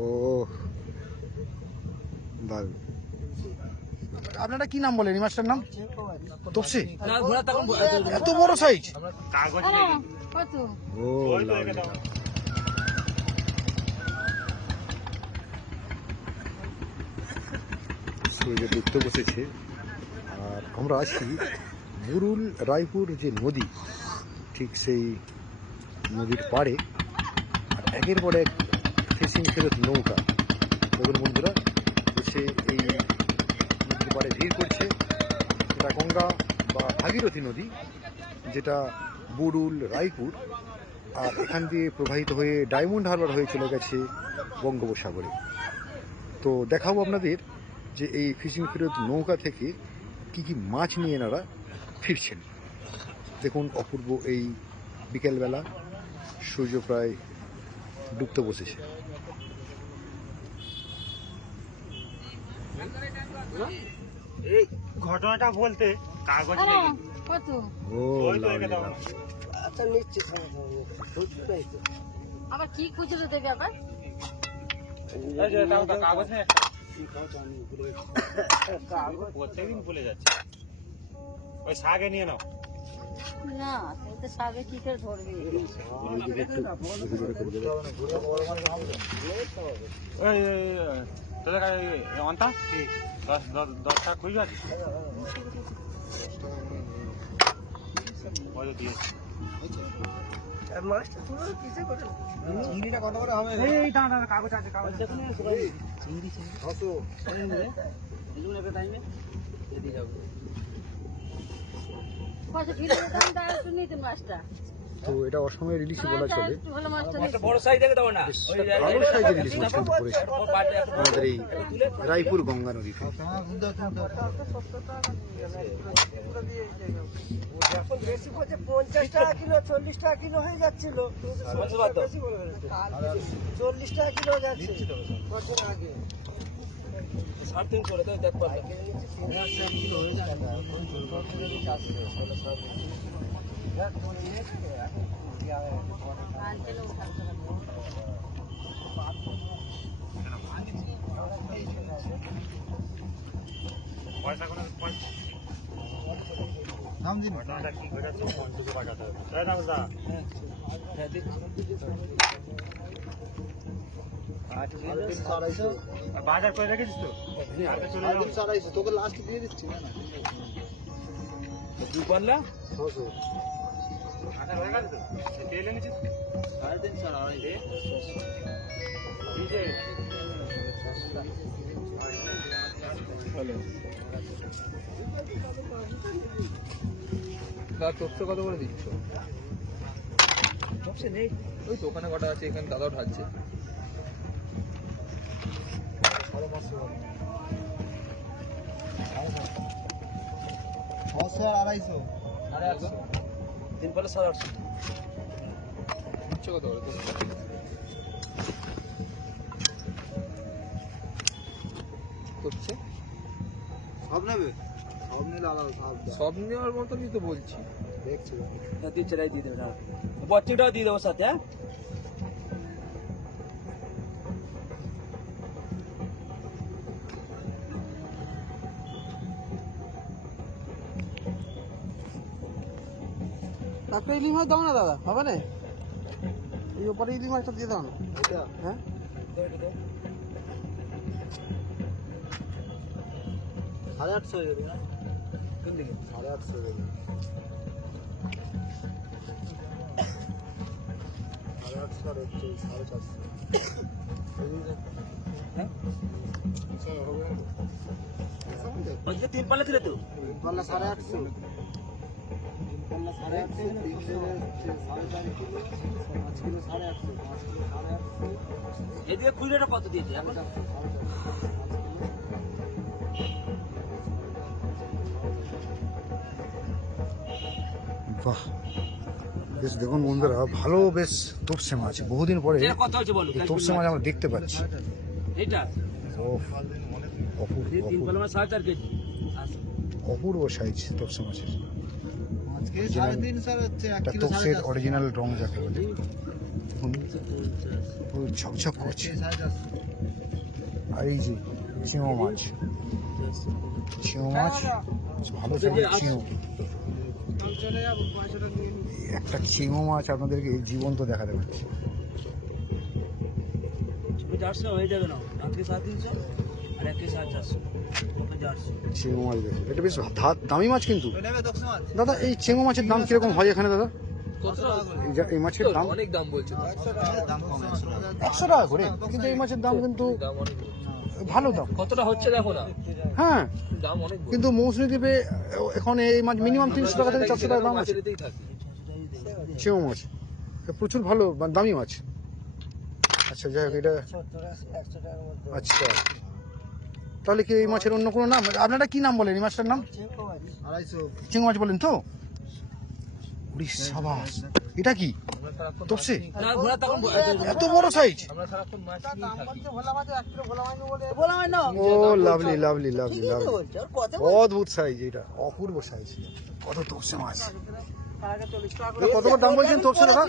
ও দারুণ। আপনারা কি নাম বলেন এই মাছটার নাম? তপসি। এত বড় সাইজ? ও লাউলিটা। সূর্য ডুবতে বসেছে আর আমরা আছি বুরুল রায়পুর যে নদী, ঠিক সেই নদীর পাড়ে। আর একের পর এক ফিশিং ফেরত নৌকা, দেখুন বন্ধুরা, এসে এই নদীর পাড়ে ভিড় করছে। এটা গঙ্গা বা ভাগীরথী নদী, যেটা বুরুল রায়পুর, আর এখান দিয়ে প্রবাহিত হয়ে ডায়মন্ড হারবার হয়ে চলে গেছে বঙ্গোপসাগরে। তো দেখাবো আপনাদের যে এই ফিশিং ফেরত নৌকা থেকে কি কি মাছ নিয়ে এনারা ফিরছেন। দেখুন অপূর্ব এই বিকেলবেলা, সূর্য প্রায় ডুবতে বসেছে। এই ঘটনাটা বলতে কাগজ কত? ও লাউলি। আচ্ছা নিচ্ছি আবার কি খুচরো দেবে আবার? কাগজ নেই, প্রত্যেকদিন ভুলে যাচ্ছে। ওই শাকে নিয়ে নাও। না, এই তো সাবে কি করে ধরবে? তোদের অন্তা 10টা খুঁজে আছে। চিংড়িটা কত করে হবে? এই দাঁড়া কাগজ আছে, কাগজ আছে। চিংড়ি কত ভিড়ের দাম দাও শুনি তো মাছটা। তো এটা অসময়ের ইলিশই বলা চলে। একটু ভালো মাছটা নিচ্ছি। বড় সাইজ দেখে দাও না। ভালো সাইজের ইলিশ মাছ কিন্তু পড়েছে আমাদের এই রায়পুর গঙ্গা নদীতে। এখন বেশি বলছে 50 টাকা কিলো, 40 টাকা কিলো হয়ে যাচ্ছিল। 40 টাকা কিলো যাচ্ছে বছর আগে। 3.5 করে তো দেখ পাবে। আনতে লোক থাকতে পারবে। পয়সা কোনো নাম দিন ঘটনাটা কি ঘটেছে কোনটুকু বাগাতে হবে। তাই না দাদা? হ্যাঁ দিচ্ছি। বাজার করে রেখেছিস তো? চলে যাও। 250 তোকে লাস্ট দিয়ে দিচ্ছি না। দু পাল্লা 600 আটা হয়ে গেল তো? তেল এনেছিস? 350 আড়াই রে। দিছে হ্যালো দাদা, তোপসে কত করে দিচ্ছ? তোপসে নেই, ওই দোকানে কটা আছে, এখানে দাদাও ঢালছে। 500 আর 250 850 তিন পাল্লা 850 দিচ্ছ কত করে? তোপসে সব নেবে? সব নিলে আলাদা সব নেওয়ার মতনই তো বলছি। দেখছি। দিচ্ছে রাই দিয়ে দেবো, বচ্চিটাও দিয়ে দেবো সাথে। হ্যাঁ একটা ইলিশ মাছ দাও না দাদা, হবে না? এই ওপরে ইলিশ মাছটা দিয়ে দাও না। হ্যাঁ 850 হয়ে যাবে না? 850 হয়ে যাবে। 850 আর 450। হ্যাঁ হবে না? ওই যে তিন পাল্লা ছিল তো, পাল্লা 850। পাল্লা 850, 3.5 কিলো, 5 কিলো 850, 5 কিলো 850। এদিকে কুইলোটা কত দিয়েছে এখন? বাহ, বেশ দেখুন বন্ধুরা, ভালো বেশ তোপসে মাছ। বহুদিন পরে এটা কত হচ্ছে বলো? এই তোপসে মাছ আমরা দেখতে পাচ্ছি। এটা ওফ, অপূর্ব তিন অপূর্ব পাল্লা 4.5 কেজি। অপূর্ব সাইজ তোপসে মাছের। আজকে 350 হচ্ছে, 1 এটা কিলো তোপসের 450। অরিজিনাল রং যাকে বলে। পুরো ঝকঝক করছে। আর এই যে চিংড়ো মাছ, চিংড়ো মাছ ভালো সাইজের চিংড়ো। একটা চিংড়ো মাছ আপনাদেরকে জীবন্ত দেখাতে পারছি। 400 হয়ে যাবে না, আজকে 350 আর একে 450 চিংড়ো মাছ দেখুন, এটা বেশ দামি মাছ কিন্তু। দাদা এই চিংড়ো মাছের দাম কিরকম হয় এখানে দাদা? এই মাছের দাম অনেক দাম বলছে তো। 100 টাকা করে, কিন্তু এই মাছের দাম কিন্তু ভালো দাম। কতটা হচ্ছে দেখো না, হ্যাঁ, দাম অনেক কিন্তু মৌসুমী দ্বীপে এখন এই মাছ মিনিমাম 300 টাকা থেকে 400 টাকা দাম আছে চিংড়ো মাছ। এটা প্রচুর ভালো দামি মাছ। আচ্ছা যাই হোক, এটা আচ্ছা তাহলে কি এই মাছের অন্য কোনো নাম? আপনারা কি নাম বলেন এই মাছটার নাম? চিংড়ো মাছ বলেন তো? উড়িষ্যা মাছ। এটা কি তপসে? না ঘোড়া তখন এত বড় সাইজ? আমরা সারাক্ষণ মাছ নিয়ে থাকি। ও লাভলি লাভলি লাভলি লাভলি, অদ্ভুত সাইজ, এটা অপূর্ব সাইজ। কত তপসে মাছ, এটা কত করে দাম বলছেন তপসে দাদা?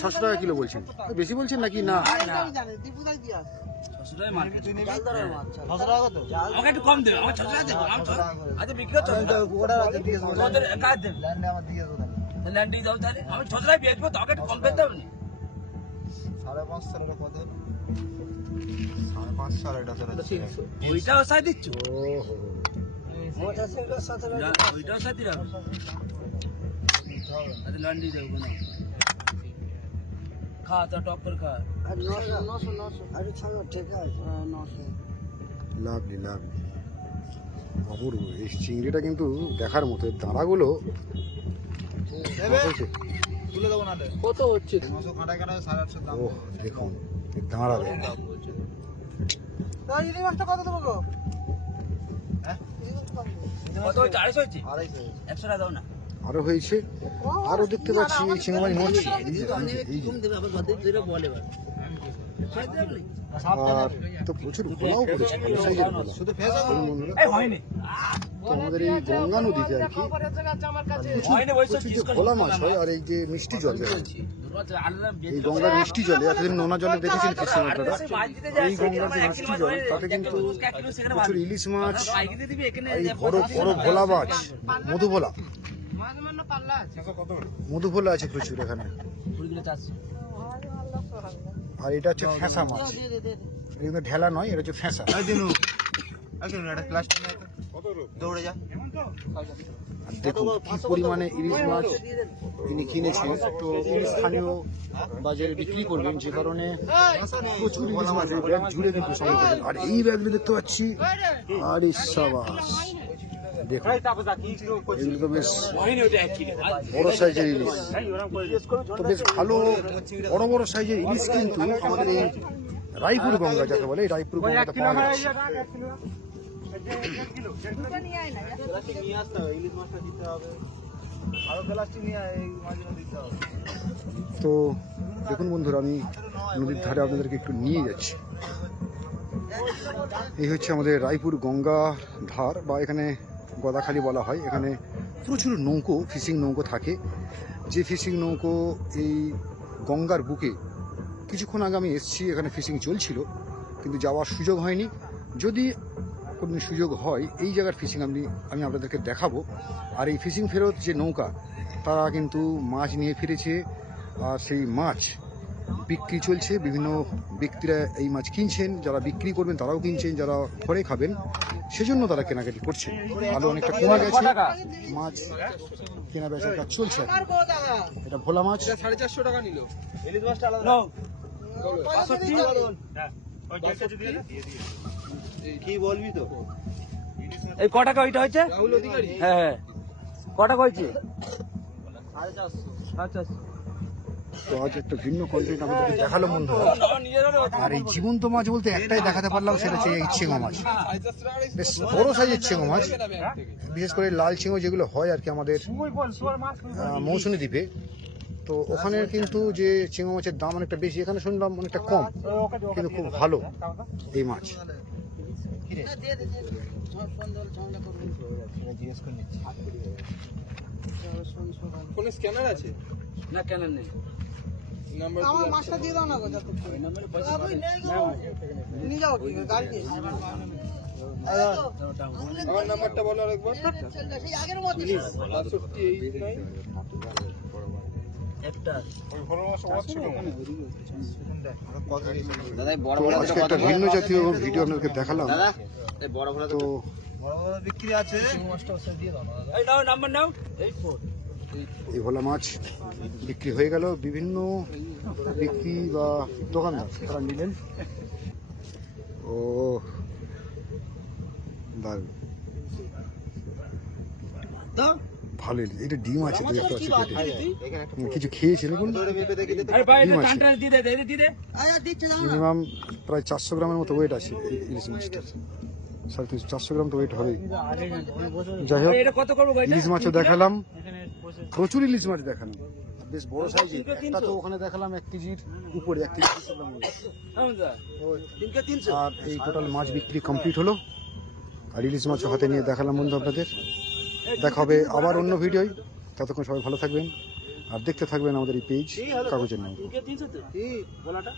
600 টাকা কিলো বলছেন, বেশি বলছেন নাকি? না আমাকে একটু কম দেবে, আমার 600 টাকা দেবো। আচ্ছা বিক্রি হচ্ছে কাজ দেবে, ল্যান্ডিং দাও তাহলে আমি 600 টাকা বেচবো, তো আমাকে একটু কম পেতে হবে না। 550 ওইটাও সাই দিচ্ছ, ওহো, ওইটাও সাই দিলাম। আচ্ছা ল্যান্ডিং দেবো না, খা তো টপ করে খা। লাভলি লাভলি, অপূর্ব। এই চিংড়িটা কিন্তু দেখার মতো, এর দাঁড়াগুলো হয়েছে। কত হচ্ছে? ওহ দেখুন এর দাঁড়া দেখুন। কত হচ্ছে? 250 হচ্ছে, 100 টাকা দাও না। আরো হয়েছে, আরো দেখতে পাচ্ছি এই চিংড়ি মাছ মরছে। এই যে, এই যে। আর তো প্রচুর ভোলাও করেছে, ভালো সাইজের ভোলা। বন্ধুরা, এই হয়নি, তো আমাদের এই গঙ্গা নদীতে আর কি হয়নি ওই সব প্রচুর চিজ যে ভোলা মাছ হয়। আর এই যে মিষ্টি জল, এই গঙ্গার মিষ্টি জলে, এতদিন নোনা জলে দেখেছেন ফিশিং আপনারা, এই গঙ্গার যে মিষ্টি জল তাতে কিন্তু প্রচুর ইলিশ মাছ, আর এই বড় বড় ভোলা মাছ, মধুভোলা, মধুভোলা আছে প্রচুর এখানে। আর এটা হচ্ছে ফ্যাঁসা মাছ, এটা কিন্তু ঢেলা নয়, এটা হচ্ছে ফ্যাঁসা। আর দেখুন কি পরিমাণে ইলিশ মাছ তিনি কিনেছেন। তো তিনি স্থানীয় বাজারে বিক্রি করবেন, যে কারণে প্রচুর ইলিশ মাছ এই ব্যাগ জুড়ে কিন্তু সংগ্রহ করবেন। আর এই ব্যাগটি দেখতে পাচ্ছি, আরে সাবাস, দেখুন এগুলো তো বেশ বড় সাইজের ইলিশ। তো বেশ ভালো বড় বড় সাইজের ইলিশ কিন্তু আমাদের এই রায়পুর গঙ্গা যাকে বলে, এই রায়পুর গঙ্গাতে পাওয়া যাচ্ছে। তো দেখুন বন্ধুরা, আমি নদীর ধারে আপনাদেরকে একটু নিয়ে যাচ্ছি। এই হচ্ছে আমাদের রায়পুর গঙ্গা ধার, বা এখানে গদাখালি বলা হয়। এখানে প্রচুর নৌকো, ফিশিং নৌকো থাকে। যে ফিশিং নৌকো এই গঙ্গার বুকে, কিছুক্ষণ আগে আমি এসেছি, এখানে ফিশিং চলছিল, কিন্তু যাওয়ার সুযোগ হয়নি। যদি কোনো সুযোগ হয় এই জায়গার ফিশিং আমি আপনাদেরকে দেখাবো। আর এই ফিশিং ফেরত যে নৌকা, তারা কিন্তু মাছ নিয়ে ফিরেছে, আর সেই মাছ বিক্রি চলছে। বিভিন্ন ব্যক্তিরা এই মাছ কিনছেন, যারা বিক্রি করবেন তারাও কিনছেন, যারা ঘরে খাবেন সেজন্য তারা কেনাকাটি করছে। আলো অনেকটা কমে গেছে, মাছ কেনা বেচার কাজ চলছে। এটা ভোলা মাছ, 450 টাকা নিল। ইলিশ মাছটা আলাদা কি বলবি তো? এই ক টাকা ওইটা হচ্ছে? হ্যাঁ হ্যাঁ, ক টাকা হয়েছে? 450। তো আজ একটা ভিন্ন কন্টেন্ট আমাদেরকে দেখালো বন্ধুরা। আর এই জীবন্ত মাছ বলতে একটাই দেখাতে পারলাম, সেটা হচ্ছে এই চিংড়ো মাছ। বেশ বড় সাইজের চিংড়ো মাছ, বিশেষ করে লাল চিংড়ো যেগুলো হয় আর কি আমাদের মৌসুমী দ্বীপে। তো ওখানে কিন্তু যে চিংড়ো মাছের দাম অনেকটা বেশি, এখানে শুনলাম অনেকটা কম, কিন্তু খুব ভালো এই মাছ। কোন স্ক্যানার আছে? না স্ক্যানার নেই। আমার মাছটা দিয়ে দাও না গো যত নিয়ে যাও কি গাড়িতে আমার নাম্বারটা বলো আরেকবার। সেই আগের মতো 6289 তো আজকে একটা ভিন্ন জাতীয় ভিডিও আপনাদেরকে দেখালাম। তো বিক্রি আছে এই নাও নাম্বার নাও 84 এই ভোলা মাছ বিক্রি হয়ে গেল। বিভিন্ন বিক্রি বা দোকানদার তারা নিলেন। ও দারুণ, ভালোই। এটা ডিম আছে তো, দেখতে পাচ্ছি পেটে। কিছু খেয়েছে দেখুন। আরে ভাই এটা ডিম আছে। টানটা দিয়ে দে দিয়ে দে আচ্ছা দিচ্ছে দাও না মিনিমাম প্রায় 400 গ্রামের মতো ওয়েট আছে এই ইলিশ মাছটার। 450 গ্রাম তো ওয়েট হবেই। যাই হোক, আরে এটা কত করব ভাই ইলিশ মাছও দেখালাম, প্রচুর ইলিশ মাছ দেখালাম, বেশ বড় সাইজের। একটা তো ওখানে দেখালাম 1 কেজির উপরে, 1 কেজি 300 গ্রাম ওয়েট। আর এই টোটাল মাছ বিক্রি কমপ্লিট হলো। আর ইলিশ মাছও হাতে নিয়ে দেখালাম বন্ধু আপনাদের। দেখা হবে আবার অন্য ভিডিওয়। ততক্ষণ সবাই ভালো থাকবেন আর দেখতে থাকবেন আমাদের এই পেজ কাগজের নাম। বলাটা